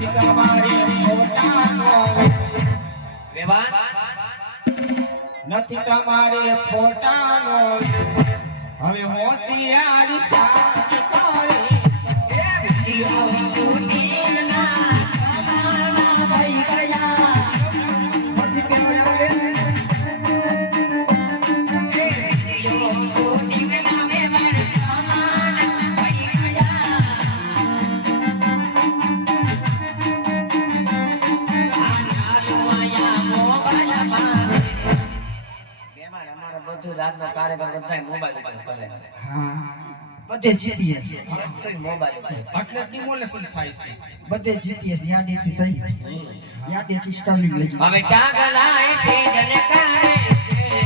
નથી તમારે ફોટાનો વેવાણ નથી તમારે ફોટાનો હવે હોશિયાર શાદી કરી રાતનો કાર્યક્રમ બધા મોબાઈલ ઉપર કરે. બધે જીતીએ છે મોબાઈલ ઉપર એટલે ડિમોલેશન થાય છે બધે જીતીએ યાદેથી સહી યાદેથી સ્ટાર્લિંગ લઈ હવે ચાગલાય છે જનકારે છે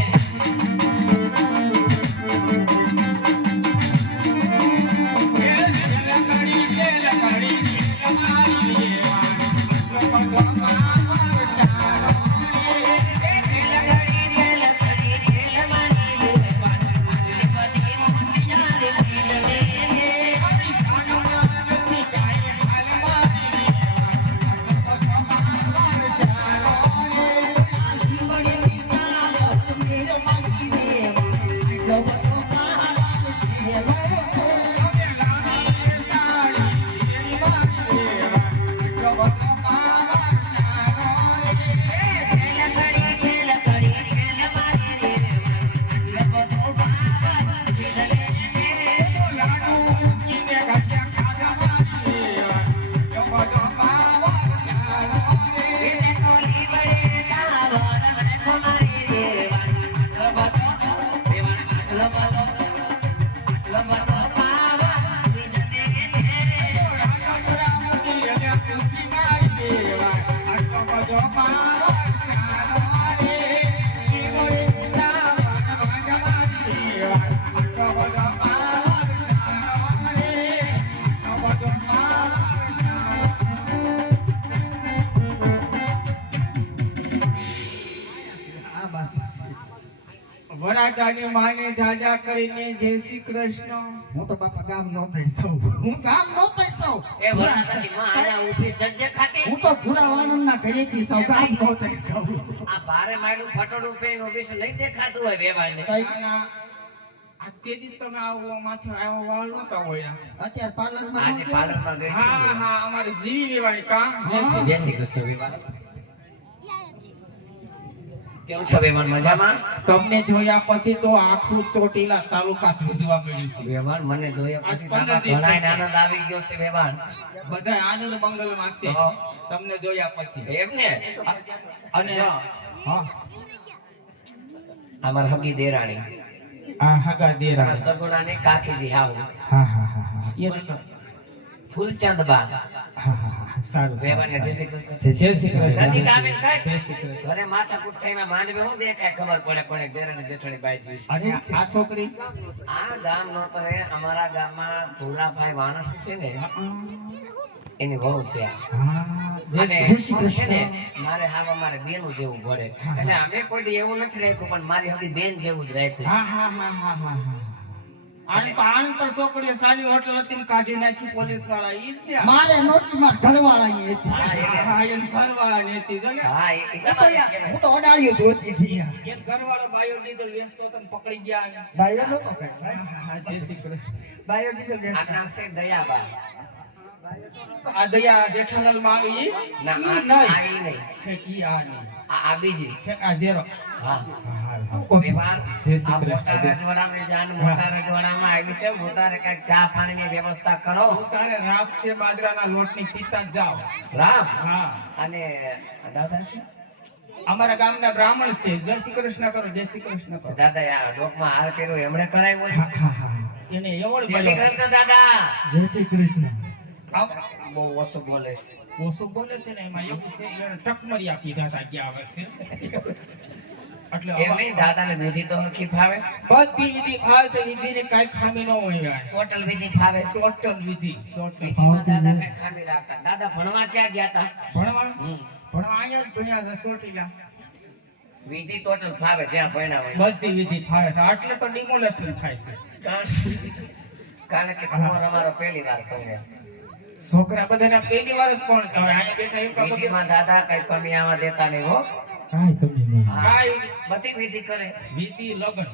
વરાજાની માને જાજા કરીને જય શ્રી કૃષ્ણ. હું તો બાપા ગામ નો થઈ સૌ હું ગામ નો થઈ સૌ એ વરાજાની માં આયા ઓફિસ દડજે ખાતે હું તો પૂરા વાણંદના ઘરેથી સૌ ગામ નો થઈ સૌ આ ભારે માડું ફટોડું પેન ઓફિસ નહીં દેખાતું હોય વેવાણ ને આ તેદી તમે આવો માથે આવો વાળ નતા હોય અત્યારે પાર્લરમાં આજે પાર્લરમાં ગઈ હા છે હા અમારે જીવી વેવાણી કા જય શ્રી કૃષ્ણ વેવાણ કેવું છે વેવાણ મજામાં તમને જોયા પછી તો આખું ચોટીલા તાલુકા ધ્રુજવા મળ્યું છે વેવાણ મને જોયા પછી તારા ઘણાય આનંદ આવી ગયો છે વેવાણ બધા આનંદ મંગલમાં છે તમને જોયા પછી એમ ને અને હા અમાર હગી દેરાણી આ હગા દેરા તારા સગુણાની કાકીજી હાવ હા હા હા હા એ તો ફૂલચંદ બા હા હા સારું વેવાણ જય શ્રી કૃષ્ણ જય શ્રી કૃષ્ણ નથી ગામેલ કાંઈ? જય શ્રી કૃષ્ણ ઘરે માથાકૂટ થઈમાં માંડવે હું દેખાય ખબર પડે કોને દેરાણી જેઠાણી બાઈ જોઈ છે. અને આ છોકરી આ ગામ નો કરે અમારા ગામમાં ભૂરાભાઈ વાણસ છે ને એની વહુ છે આ. હા અને જય શ્રી કૃષ્ણ. છે ને મારે હાવ અમારે બેનું જેવું ભળે એટલે અમે કોઈ દી એવું નથી રાખ્યું પણ મારી હગી બેન જેવું જ રાખ્યું હા હા હા હા હા હા આન પર છોકરીએ સાલી હોટલ હતી કાઢી નાખી પોલીસ વાળા ઈ જ ને મારે નોતી માર ઘરવાળાની હતી હા, એટલે હા એમ ઘરવાળા ને હતી જો ને હા એ હું તો યાર હું તો અડાળીઓ ધોતી હતી યાર એમ ઘરવાળો બાયોડીઝલ વેચતો તો ને પકડી ગયા ને બાયો નતો કઈ ભાઈ હા જય શ્રી કૃષ્ણ બાયોડીઝલ આ નામ છે દયાબા આ દયા જેઠાલાલ માં આવી ના ઈ આ નહીં. ઈ નહીં ઠેક ઈ આ નહીં આ બીજી ઠેક આ ઝેરો હા કોઈ વેવાણ જય શ્રી આ કૃષ્ણ. મોટા રજવાડામાં જાન મોટા રજવાડામાં આવી છે મોટારે કઈક ચા પાણીની વ્યવસ્થા કરો તારે રાપ છે બાજરાના લોટની પીતા જ જાઓ રામ હા અને દાદા છે અમારા ગામના બ્રાહ્મણ છે જય શ્રી કૃષ્ણ કરો જય શ્રી કૃષ્ણ કરો દાદા આ ડોકમાં હાર પહેર્યો એમણે કરાવ્યો છે એને એવોર્ડ જય શ્રી મળ્યો કૃષ્ણ દાદા જય શ્રી કૃષ્ણ બહુ ઓછું બોલે છે ઓછું બોલે છે ને એમાં એવું છે એને ટકમરી આપી દાદા ગયા વર્ષે એટલે એમ નહીં દાદાને વિધિ તો નક્કી ફાવે છે બધી વિધિ ફાવે વિધિની કાંઈ ખામી ન હોય ટોટલ વિધિ ફાવે છે ટોટલ વિધિ ટોટલ વિધિમાં દાદા કઈ ખામી રાખતા દાદા ભણવા ક્યાં ગયા હતા ભણવા હમ. ભણવા અહીંયા જ ભણ્યા છે ચોટીલા વિધિ ટોટલ ફાવે જ્યાં ભણ્યા હોય બધી વિધિ ફાવે છે આટલે તો ડિમોલેશન થાય છે કારણ કે કુંવર અમારો પહેલી વાર ભણે છે છોકરા બધાના પહેલી વાર જ પરણતા હોય અહીંયા બેઠા એક વખત વિધિમાં દાદા કઈ કમી આમાં દેતા નહીં હો કાંઈ કમી નહીં. હા, કાંઈ બધી વિધિ કરે વિધિ લગન